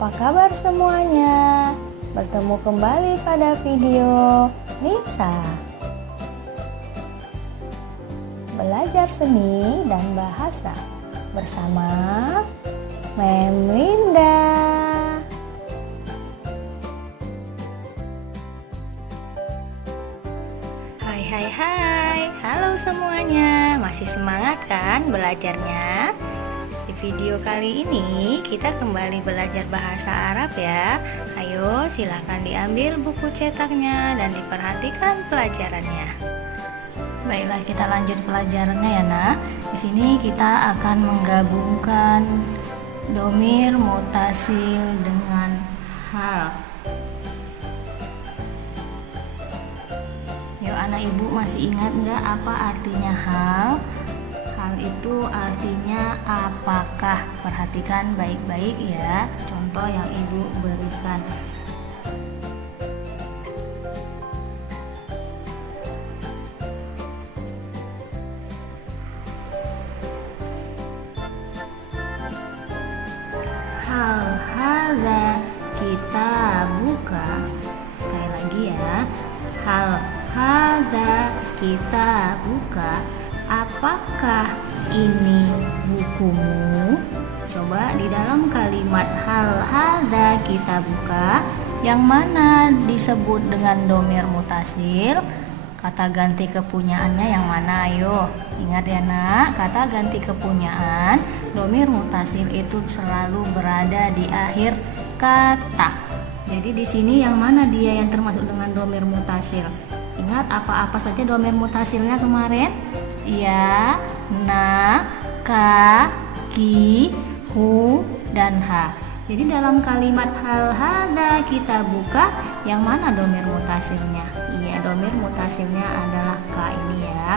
apa kabar semuanya? Bertemu kembali pada video Nisa. Belajar seni dan bahasa bersama Memlinda. Hai, halo semuanya. Masih semangat kan belajarnya? Di video kali ini kita kembali belajar bahasa Arab ya. Ayo silakan diambil buku cetaknya dan diperhatikan pelajarannya. Baiklah, kita lanjut pelajarannya ya nak. Di sini kita akan menggabungkan domir mutasil dengan hal. Yuk anak ibu, masih ingat nggak apa artinya hal? Hal itu artinya apakah? Perhatikan baik-baik ya contoh yang ibu berikan. Hal hadza kita buka. Sekali lagi ya. Hal hadza kita buka. Apakah ini bukumu? Coba di dalam kalimat hal hadza kita buka, yang mana disebut dengan domir mutasil, kata ganti kepunyaannya yang mana? Ayo ingat ya nak, kata ganti kepunyaan domir mutasil itu selalu berada di akhir kata. Jadi di sini yang mana dia yang termasuk dengan domir mutasil? Ingat apa-apa saja domir mutasilnya kemarin? Ya, na, ka, ki, hu, dan ha. Jadi dalam kalimat hal hadza kita buka, yang mana domir mutasilnya? Iya, domir mutasilnya adalah ka ini ya.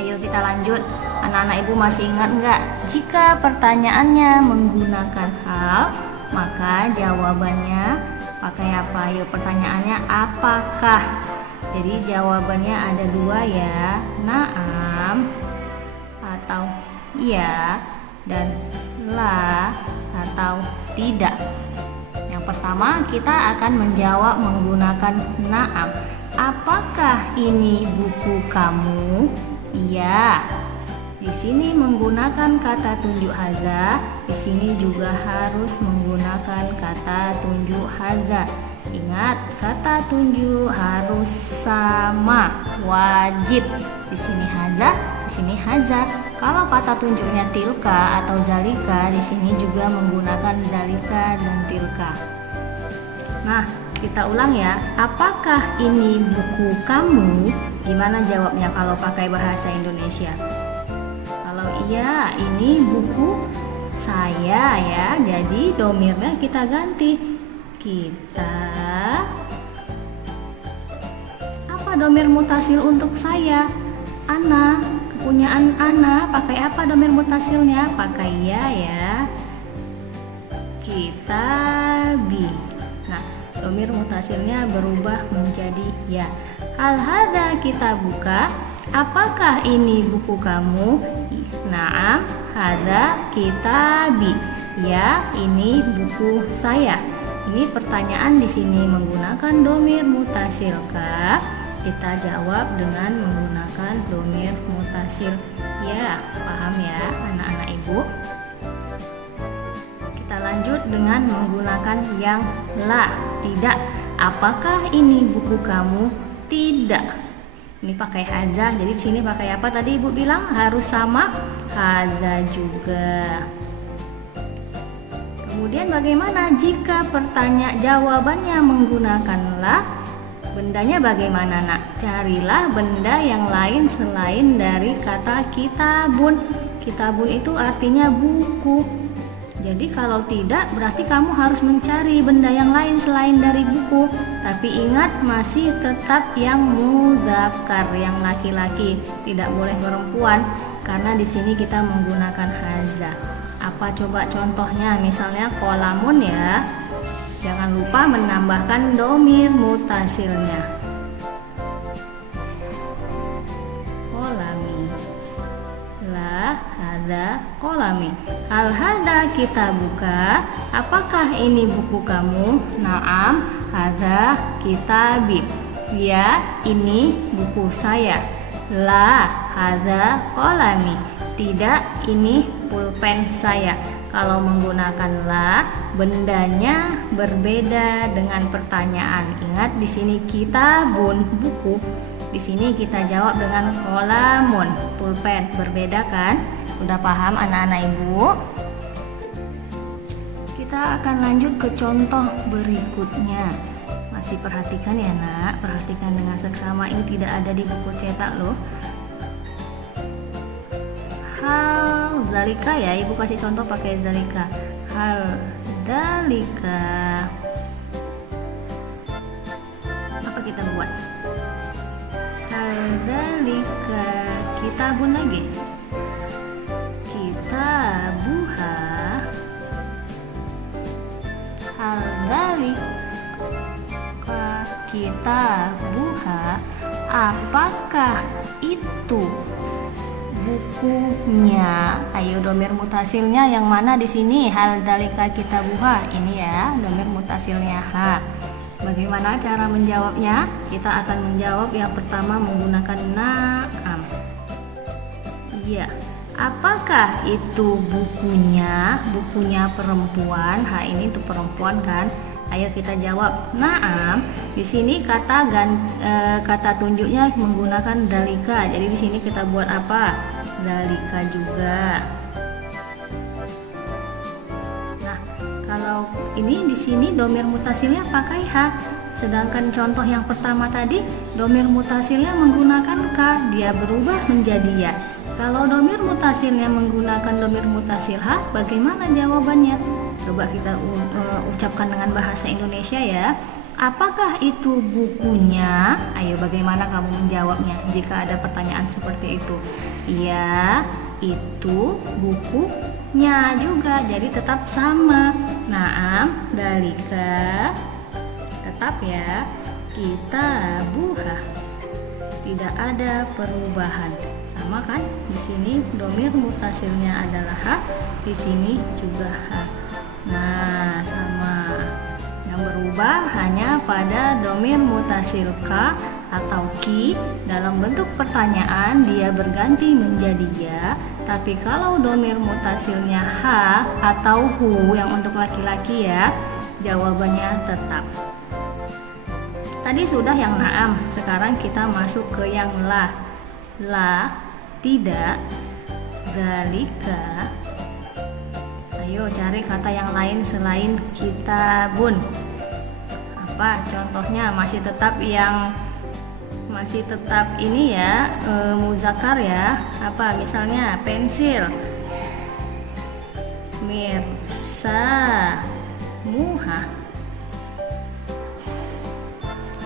Ayo kita lanjut. Anak-anak ibu masih ingat nggak? Jika pertanyaannya menggunakan hal, maka jawabannya pakai apa? Ayo, pertanyaannya apakah? Jadi jawabannya ada dua ya, naam atau iya, dan la atau tidak. Yang pertama kita akan menjawab menggunakan naam. Apakah ini buku kamu? Iya. Di sini menggunakan kata tunjuk haza. Di sini juga harus menggunakan kata tunjuk haza. Ingat, kata tunjuk harus sama, wajib. Di sini haza, di sini haza. Kalau kata tunjuknya tilka atau zalika, di sini juga menggunakan zalika dan tilka. Nah, kita ulang ya. Apakah ini buku kamu? Gimana jawabnya kalau pakai bahasa Indonesia? Kalau iya, ini buku saya ya. Jadi domirnya kita ganti. Kita, apa domir mutasil untuk saya? Ana, kepunyaan ana, pakai apa domir mutasilnya? Pakai ya. Kitabi. Nah, domir mutasilnya berubah menjadi ya. Hal hadza kita buka. Apakah ini buku kamu? Naam, hadza kitabi. Ya, ini buku saya. Ini pertanyaan di sini menggunakan domir mutasil kah? Kita jawab dengan menggunakan domir mutasil. Ya, paham ya anak-anak ibu? Kita lanjut dengan menggunakan yang la, tidak. Apakah ini buku kamu? Tidak. Ini pakai haza. Jadi di sini pakai apa tadi ibu bilang? Harus sama haza juga. Kemudian bagaimana jika jawabannya menggunakan la? Bendanya bagaimana nak? Carilah benda yang lain selain dari kata kitabun. Kitabun itu artinya buku. Jadi kalau tidak, berarti kamu harus mencari benda yang lain selain dari buku. Tapi ingat, masih tetap yang mudzakkar, yang laki-laki, tidak boleh perempuan, karena di sini kita menggunakan haza. Apa coba contohnya? Misalnya kolamun ya. Jangan lupa menambahkan domir mutasilnya. Kolami. La hadza qalami. Hal hadza kitabuka, apakah ini buku kamu? Naam, hadza kitabi. Ya, ini buku saya. La, hadza qalami. Tidak, ini pulpen saya. Kalau menggunakan la, bendanya berbeda dengan pertanyaan. Ingat, di sini kitabun, buku. Di sini kita jawab dengan qalamun, pulpen. Berbeda kan? Udah paham anak-anak ibu? Kita akan lanjut ke contoh berikutnya. Masih perhatikan ya nak, perhatikan dengan seksama, ini tidak ada di buku cetak loh. Hal zalika ya, ibu kasih contoh pakai zalika. Hal zalika, apa kita buat? Hal zalika kitabun lagi. Kitabuha. Hal zalika kitabuha, apakah itu bukunya? Ayo, domir mutasilnya yang mana di sini? Hal dalika kitabuha. Ini ya, domir mutasilnya ha. Bagaimana cara menjawabnya? Kita akan menjawab yang pertama menggunakan na'am. Iya. Apakah itu bukunya? Bukunya perempuan. Ha, ini untuk perempuan kan? Ayo kita jawab na'am. Di sini kata tunjuknya menggunakan dalika. Jadi di sini kita buat apa? Dalika juga. Nah, kalau ini di sini domir mutasilnya pakai ha. Sedangkan contoh yang pertama tadi domir mutasilnya menggunakan ka, dia berubah menjadi ya. Kalau domir mutasilnya menggunakan domir mutasil ha, bagaimana jawabannya? Coba kita ucapkan dengan bahasa Indonesia ya. Apakah itu bukunya? Ayo, bagaimana kamu menjawabnya jika ada pertanyaan seperti itu? Iya, itu bukunya juga, jadi tetap sama. Naam, dalika, tetap ya. Kitabuha, tidak ada perubahan. Sama kan? Di sini domir mutasilnya adalah ha, di sini juga ha. Nah, sama. Yang berubah hanya pada domir mutasil ka atau ki. Dalam bentuk pertanyaan dia berganti menjadi ya. Tapi kalau domir mutasilnya ha atau hu yang untuk laki-laki ya, jawabannya tetap. Tadi sudah yang na'am, sekarang kita masuk ke yang la. La, tidak, zalika. Ayo cari kata yang lain selain kitabun. Apa contohnya? Masih tetap ini ya, muzakkar ya. Apa misalnya? Pensil, mirsa, muha.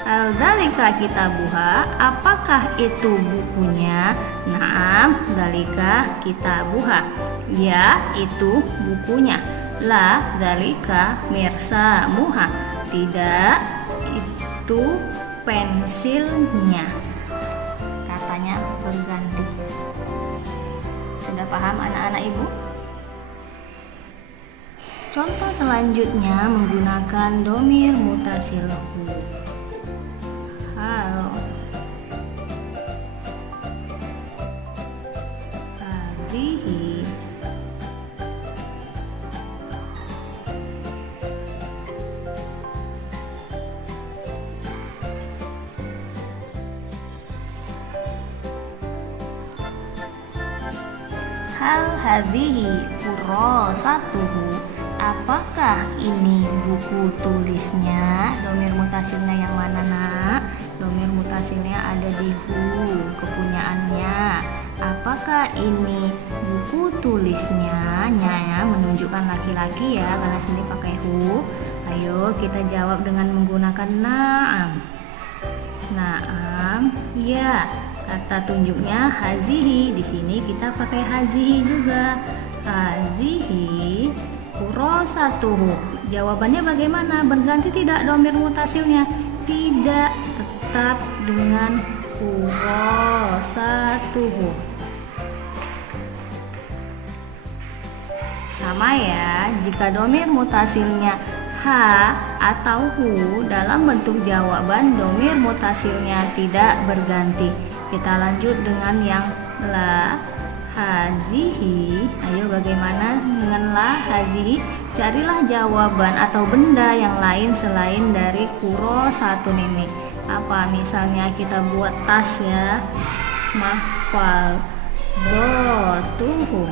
Hal dzalika kitabuha, apakah itu bukunya? Naam, dzalika kitabuha. Ya, itu bukunya. La dzalika mirsamuha. Tidak, itu pensilnya. Katanya berganti. Sudah paham anak-anak ibu? Contoh selanjutnya menggunakan domir mutasil hu. Hal hadhihi, hal hadhihi kurosatuhu, apakah ini buku tulisnya? Domir mutasilnya yang mana nak? Domir mutasilnya ada di hu, kepunyaannya. Apakah ini buku tulisnya? Nya menunjukkan laki-laki ya, karena sini pakai hu. Ayo kita jawab dengan menggunakan na'am. Na'am, ya. Kata tunjuknya hazihi. Di sini kita pakai hazihi juga. Hazihi kurosatuhu. Jawabannya bagaimana? Berganti tidak domir mutasilnya? Tidak, tetap dengan kurosatuhu. Sama ya, jika domir mutasilnya ha atau hu dalam bentuk jawaban, domir mutasilnya tidak berganti. Kita lanjut dengan yang la hazihi. Ayo, bagaimana dengan la hazihi? Carilah jawaban atau benda yang lain selain dari kuro satun ini. Apa? Misalnya kita buat tas ya. Mahfal dotuhu.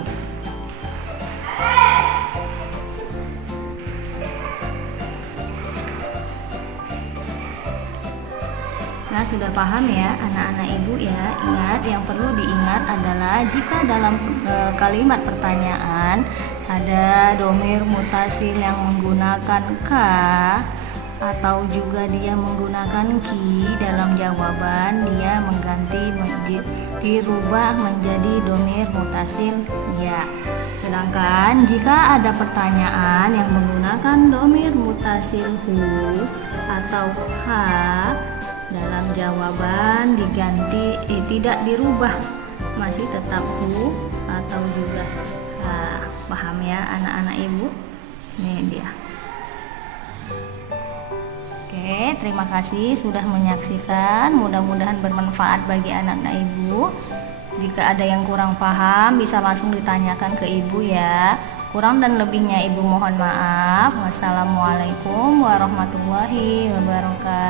Nah, sudah paham ya anak-anak ibu ya. Ingat, yang perlu diingat adalah jika dalam kalimat pertanyaan ada domir mutasil yang menggunakan ka atau juga dia menggunakan ki dalam jawaban, dia mengganti dirubah menjadi domir mutasil ya. Sedangkan jika ada pertanyaan yang menggunakan domir mutasil hu atau ha dalam jawaban diganti tidak dirubah, masih tetap hu atau juga ha. Paham ya anak-anak ibu? Ini dia. Oke, terima kasih sudah menyaksikan. Mudah-mudahan bermanfaat bagi anak-anak ibu. Jika ada yang kurang paham bisa langsung ditanyakan ke ibu ya. Kurang dan lebihnya ibu mohon maaf. Wassalamualaikum warahmatullahi wabarakatuh.